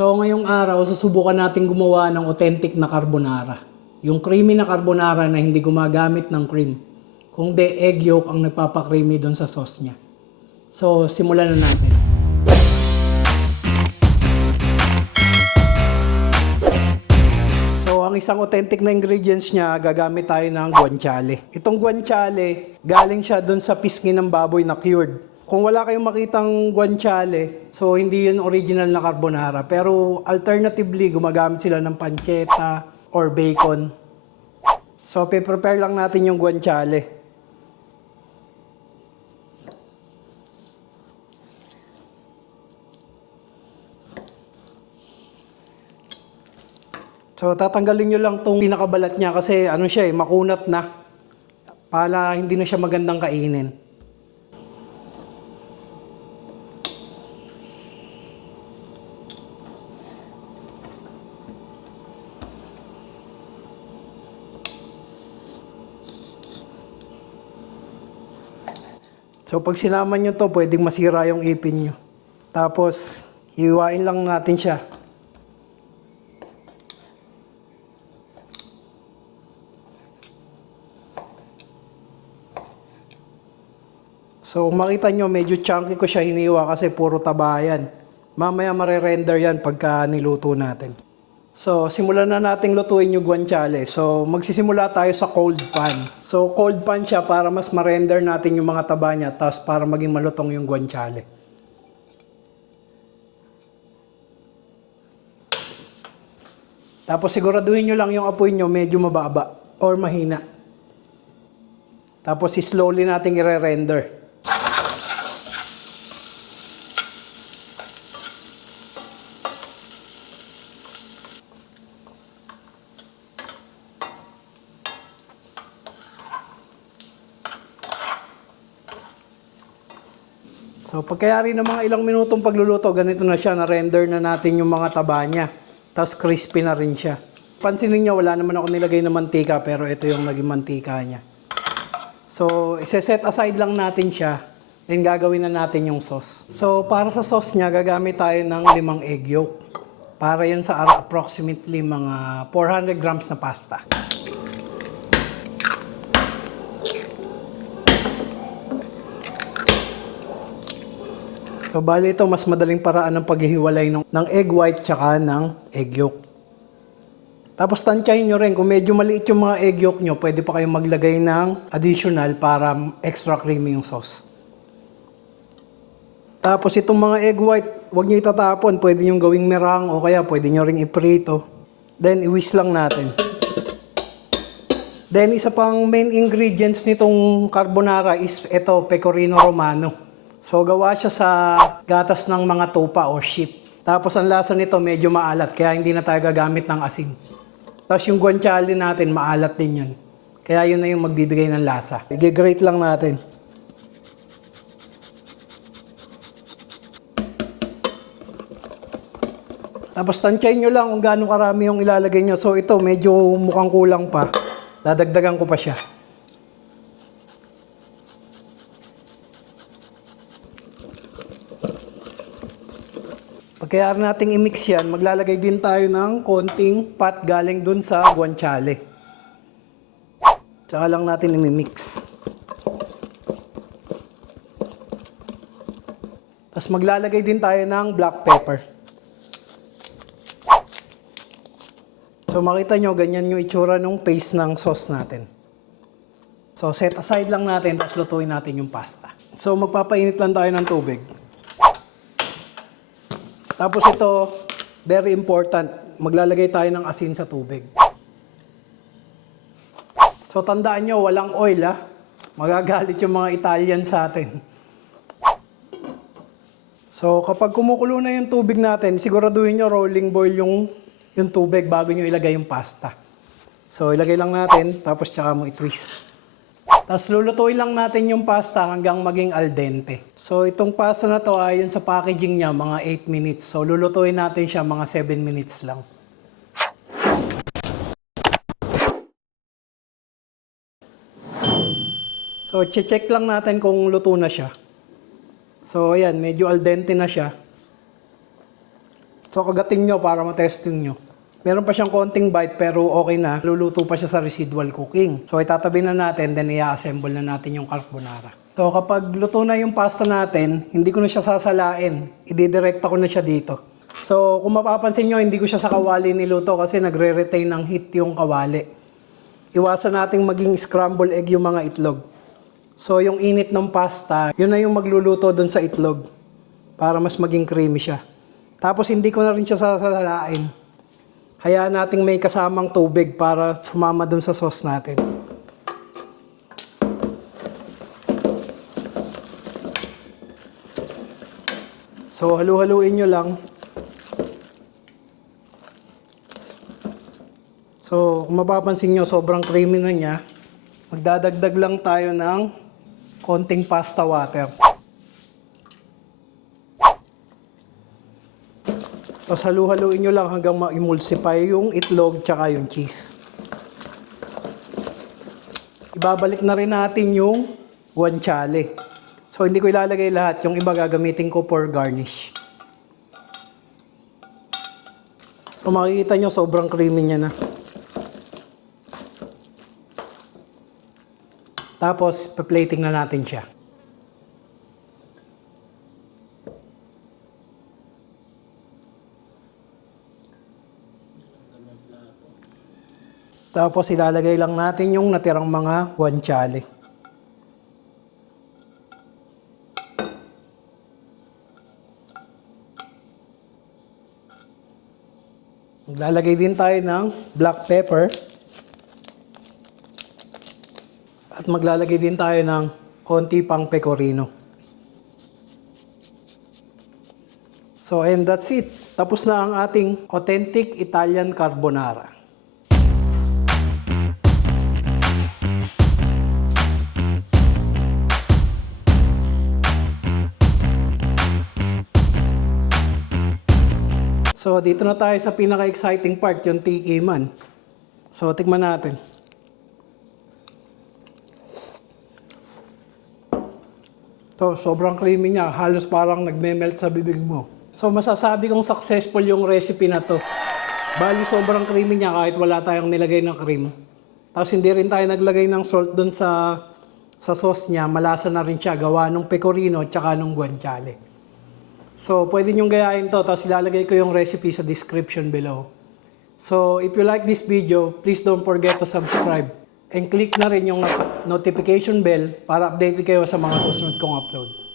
So ngayong araw, susubukan natin gumawa ng authentic na carbonara. Yung creamy na carbonara na hindi gumagamit ng cream. Kung di egg yolk ang nagpapakreamy doon sa sauce niya. So simulan na natin. So ang isang authentic na ingredients niya, gagamit tayo ng guanciale. Itong guanciale, galing siya doon sa pisngi ng baboy na cured. Kung wala kayong makitang guanciale, so hindi yun original na carbonara. Pero alternatively, gumagamit sila ng pancetta or bacon. So, prepare lang natin yung guanciale. So, tatanggalin nyo lang tong pinakabalat niya kasi ano siya makunat na. Para hindi na siya magandang kainin. So pag sinama nyo to, pwedeng masira yung ipin nyo. Tapos, hiwain lang natin siya. So kung makita nyo, medyo chunky ko siya hiniwa kasi puro taba yan. Mamaya mare-render yan pagka niluto natin. So, simulan na nating lutuin yung guanciale. So, magsisimula tayo sa cold pan. So, cold pan siya para mas ma-render natin yung mga taba niya, tapos para maging malutong yung guanciale. Tapos, siguraduhin nyo lang yung apoy nyo medyo mababa or mahina. Tapos, slowly nating i-render. So pagkayari ng mga ilang minutong pagluluto, ganito na siya, na-render na natin yung mga taba niya. Tapos crispy na rin siya. Pansinin niyo, wala naman ako nilagay na mantika, pero ito yung naging mantika niya. So ise-set aside lang natin siya, then gagawin na natin yung sauce. So para sa sauce niya, gagamit tayo ng 5 egg yolk. Para yun sa approximately mga 400 grams na pasta. So, bali ito, mas madaling paraan ng paghihiwalay ng egg white tsaka ng egg yolk. Tapos, tansyahin nyo rin, kung medyo maliit yung mga egg yolk nyo, pwede pa kayong maglagay ng additional para extra creamy yung sauce. Tapos, itong mga egg white, huwag nyo itatapon. Pwede nyo gawing merang o kaya pwede nyo ring iprito. Then, iwis lang natin. Then, isa pang main ingredients nitong carbonara is ito, pecorino romano. So, gawa siya sa gatas ng mga tupa o sheep. Tapos, ang lasa nito medyo maalat, kaya hindi na tayo gagamit ng asin. Tapos, yung guanciale natin, maalat din yun. Kaya yun na yung magbibigay ng lasa. I-grate lang natin. Tapos, tansyahin nyo lang kung gaano karami yung ilalagay nyo. So, ito, medyo mukhang kulang pa. Dadagdagan ko pa siya. Pagkayari nating i-mix yan, maglalagay din tayo ng konting fat galing dun sa guanciale. Tsaka lang natin i-mix. Tapos maglalagay din tayo ng black pepper. So makita nyo, ganyan yung itsura ng paste ng sauce natin. So set aside lang natin, tapos lutuin natin yung pasta. So magpapainit lang tayo ng tubig. Tapos ito, very important, maglalagay tayo ng asin sa tubig. So tandaan nyo, walang oil ha. Magagalit yung mga Italian sa atin. So kapag kumukulo na yung tubig natin, siguraduhin nyo rolling boil yung tubig bago nyo ilagay yung pasta. So ilagay lang natin, tapos tsaka mo i-twist. Tapos lulutuin lang natin yung pasta hanggang maging al dente. So itong pasta na to ayon sa packaging niya mga 8 minutes. So lulutuin natin siya mga 7 minutes lang. So check lang natin kung luto na siya. So ayan, medyo al dente na siya. So kagatin nyo para matesting nyo. Meron pa siyang konting bite pero okay na. Luluto pa siya sa residual cooking. So itatabi na natin, then i-assemble na natin yung carbonara. So kapag luto na yung pasta natin, hindi ko na siya sasalain. Ididirekta ko na siya dito. So kung mapapansin nyo, hindi ko siya sa kawali niluto kasi nagre-retain ng heat yung kawali. Iwasan nating maging scramble egg yung mga itlog. So yung init ng pasta, yun na yung magluluto doon sa itlog para mas maging creamy siya. Tapos hindi ko na rin siya sasalain. Hayaan nating may kasamang tubig para sumama doon sa sauce natin. So halu-haluin nyo lang. So kung mapapansin nyo, sobrang creamy na niya. Magdadagdag lang tayo ng konting pasta water. Tapos halu-haluin nyo lang hanggang ma-emulsify yung itlog tsaka yung cheese. Ibabalik na rin natin yung guanciale. So hindi ko ilalagay lahat. Yung iba gagamitin ko for garnish. So makikita nyo sobrang creamy niya na. Tapos, pa-plating na natin siya. Tapos, ilalagay lang natin yung natirang mga guanciale. Maglalagay din tayo ng black pepper. At maglalagay din tayo ng konti pang pecorino. So, and that's it. Tapos na ang ating authentic Italian carbonara. So, dito na tayo sa pinaka-exciting part, yung tikiman. So, tikman natin. So, sobrang creamy niya. Halos parang nagme-melt sa bibig mo. So, masasabi kong successful yung recipe na to. Bali, sobrang creamy niya kahit wala tayong nilagay ng cream. Tapos, hindi rin tayo naglagay ng salt dun sa sauce niya. Malasa na rin siya. Gawa ng pecorino at saka ng guanciale. So, pwede nyong gayahin to. Tapos, ilalagay ko yung recipe sa description below. So, if you like this video, please don't forget to subscribe. And click na rin yung notification bell para updated kayo sa mga susunod kong upload.